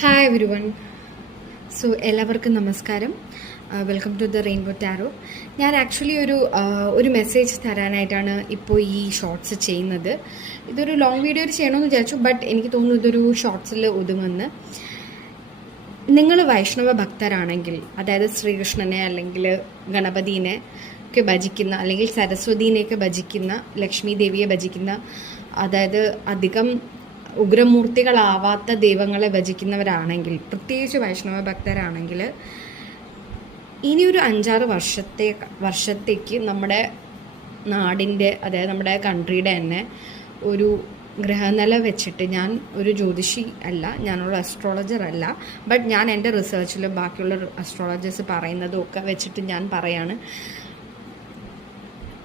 Hi every one. So എല്ലാവർക്കും നമസ്കാരം. Welcome to the rainbow tarot. ഞാൻ ആക്ച്വലി ഒരു മെസ്സേജ് തരാനായിട്ടാണ് ഇപ്പോൾ ഈ ഷോർട്സ് ചെയ്യുന്നത്. ഇതൊരു ലോങ് വീഡിയോയിൽ ചെയ്യണമെന്ന് വിചാരിച്ചു, ബട്ട് എനിക്ക് തോന്നുന്നു ഇതൊരു ഷോർട്സിൽ ഒതുങ്ങുമെന്ന്. നിങ്ങൾ വൈഷ്ണവ ഭക്തരാണെങ്കിൽ, അതായത് ശ്രീകൃഷ്ണനെ അല്ലെങ്കിൽ ഗണപതിനെ ഒക്കെ ഭജിക്കുന്ന, അല്ലെങ്കിൽ സരസ്വതീനെയൊക്കെ ഭജിക്കുന്ന, ലക്ഷ്മി ദേവിയെ ഭജിക്കുന്ന, അതായത് അധികം ഉഗ്രമൂർത്തികളാവാത്ത ദൈവങ്ങളെ ഭജിക്കുന്നവരാണെങ്കിൽ, പ്രത്യേകിച്ച് വൈഷ്ണവ ഭക്തരാണെങ്കിൽ, ഇനിയൊരു 5-6 വർഷത്തേക്ക് നമ്മുടെ നാടിൻ്റെ, അതായത് നമ്മുടെ കൺട്രിയുടെ തന്നെ ഒരു ഗ്രഹനില വെച്ചിട്ട്, ഞാൻ ഒരു ജ്യോതിഷി അല്ല, ഞാനൊരു അസ്ട്രോളജർ അല്ല, ബട്ട് ഞാൻ എൻ്റെ റിസർച്ചിലും ബാക്കിയുള്ള അസ്ട്രോളജേഴ്സ് പറയുന്നതും ഒക്കെ വെച്ചിട്ട് ഞാൻ പറയാണ്,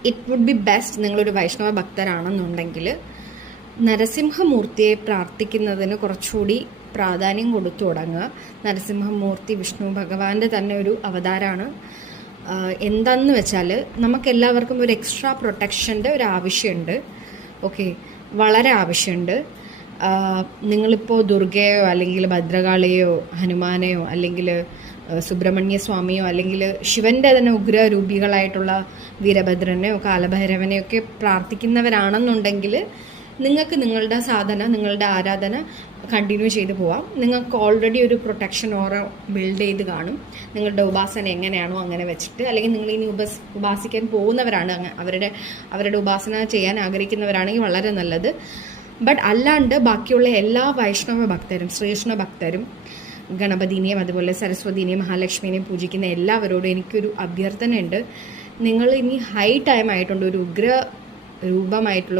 ഇറ്റ് വുഡ് ബി ബെസ്റ്റ്, നിങ്ങളൊരു വൈഷ്ണവ ഭക്തരാണെന്നുണ്ടെങ്കിൽ നരസിംഹമൂർത്തിയെ പ്രാർത്ഥിക്കുന്നതിന് കുറച്ചുകൂടി പ്രാധാന്യം കൊടുത്തു തുടങ്ങുക. നരസിംഹമൂർത്തി വിഷ്ണു ഭഗവാന്റെ തന്നെ ഒരു അവതാരമാണ്. എന്താണെന്ന് വെച്ചാൽ, നമുക്കെല്ലാവർക്കും ഒരു എക്സ്ട്രാ പ്രൊട്ടക്ഷൻ്റെ ഒരു ആവശ്യമുണ്ട്. ഓക്കെ, വളരെ ആവശ്യമുണ്ട്. നിങ്ങളിപ്പോൾ ദുർഗയോ അല്ലെങ്കിൽ ഭദ്രകാളിയോ ഹനുമാനെയോ അല്ലെങ്കിൽ സുബ്രഹ്മണ്യ സ്വാമിയോ അല്ലെങ്കിൽ ശിവൻ്റെ തന്നെ ഉഗ്രരൂപികളായിട്ടുള്ള വീരഭദ്രനെയോ കാലഭൈരവനെയോ ഒക്കെ പ്രാർത്ഥിക്കുന്നവരാണെന്നുണ്ടെങ്കിൽ നിങ്ങൾക്ക് നിങ്ങളുടെ സാധന, നിങ്ങളുടെ ആരാധന കണ്ടിന്യൂ ചെയ്ത് പോവാം. നിങ്ങൾക്ക് ഓൾറെഡി ഒരു പ്രൊട്ടക്ഷൻ ഓറ ബിൽഡ് ചെയ്ത് കാണും. നിങ്ങളുടെ ഉപാസന എങ്ങനെയാണോ അങ്ങനെ വെച്ചിട്ട്, അല്ലെങ്കിൽ നിങ്ങൾ ഇനി ഉപാസിക്കാൻ പോകുന്നവരാണ്, അവരുടെ ഉപാസന ചെയ്യാൻ ആഗ്രഹിക്കുന്നവരാണെങ്കിൽ വളരെ നല്ലത്. ബട്ട് അല്ലാണ്ട് ബാക്കിയുള്ള എല്ലാ വൈഷ്ണവ ഭക്തരും, ശ്രീകൃഷ്ണ ഭക്തരും, ഗണപതിനെയും അതുപോലെ സരസ്വതിനെയും മഹാലക്ഷ്മിനെയും പൂജിക്കുന്ന എല്ലാവരോടും എനിക്കൊരു അഭ്യർത്ഥനയുണ്ട്. നിങ്ങൾ ഇനി ഹൈ ടൈം ആയിട്ടുണ്ട് ഒരു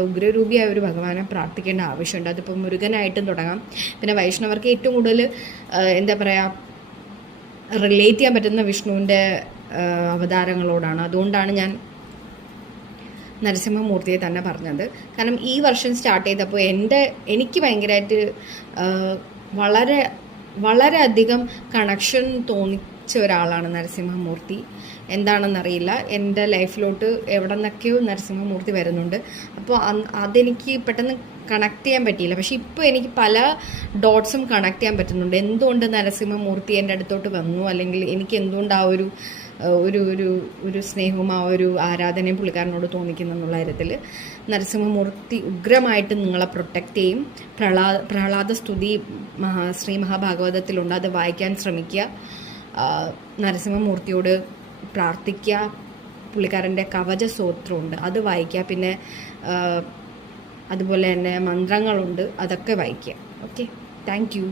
ഉഗ്രരൂപിയായ ഒരു ഭഗവാനെ പ്രാർത്ഥിക്കേണ്ട ആവശ്യമുണ്ട്. അതിപ്പോൾ മുരുകനായിട്ടും തുടങ്ങാം. പിന്നെ വൈഷ്ണവർക്ക് ഏറ്റവും കൂടുതൽ എന്താ പറയുക, റിലേറ്റ് ചെയ്യാൻ പറ്റുന്ന വിഷ്ണുവിൻ്റെ അവതാരങ്ങളോടാണ്. അതുകൊണ്ടാണ് ഞാൻ നരസിംഹമൂർത്തിയെ തന്നെ പറഞ്ഞത്. കാരണം ഈ വർഷം സ്റ്റാർട്ട് ചെയ്തപ്പോൾ എനിക്ക് ഭയങ്കരമായിട്ട് വളരെയധികം കണക്ഷൻ തോന്നിച്ച ഒരാളാണ് നരസിംഹമൂർത്തി. എന്താണെന്നറിയില്ല, എൻ്റെ ലൈഫിലോട്ട് എവിടെ നിന്നൊക്കെയോ നരസിംഹമൂർത്തി വരുന്നുണ്ട്. അപ്പോൾ അതെനിക്ക് പെട്ടെന്ന് കണക്ട് ചെയ്യാൻ പറ്റിയില്ല. പക്ഷെ ഇപ്പോൾ എനിക്ക് പല ഡോട്ട്സും കണക്ട് ചെയ്യാൻ പറ്റുന്നുണ്ട്. എന്തുകൊണ്ട് നരസിംഹമൂർത്തി എൻ്റെ അടുത്തോട്ട് വന്നു, അല്ലെങ്കിൽ എനിക്ക് എന്തുകൊണ്ട് ആ ഒരു സ്നേഹവും ആ ഒരു ആരാധനയും പുള്ളിക്കാരനോട് തോന്നിക്കുന്നു എന്നുള്ള കാര്യത്തിൽ. നരസിംഹമൂർത്തി ഉഗ്രമായിട്ട് നിങ്ങളെ പ്രൊട്ടക്റ്റ് ചെയ്യും. പ്രഹ്ലാദ സ്തുതി ശ്രീ മഹാഭാഗവതത്തിലുണ്ട്, അത് വായിക്കാൻ ശ്രമിക്കുക. നരസിംഹമൂർത്തിയോട് പ്രാർത്ഥിക്കുക. പുള്ളിക്കാരൻ്റെ കവച സ്തോത്രമുണ്ട്, അത് വായിക്കുക. പിന്നെ അതുപോലെ തന്നെ മന്ത്രങ്ങളുണ്ട്, അതൊക്കെ വായിക്കുക. Okay, thank you.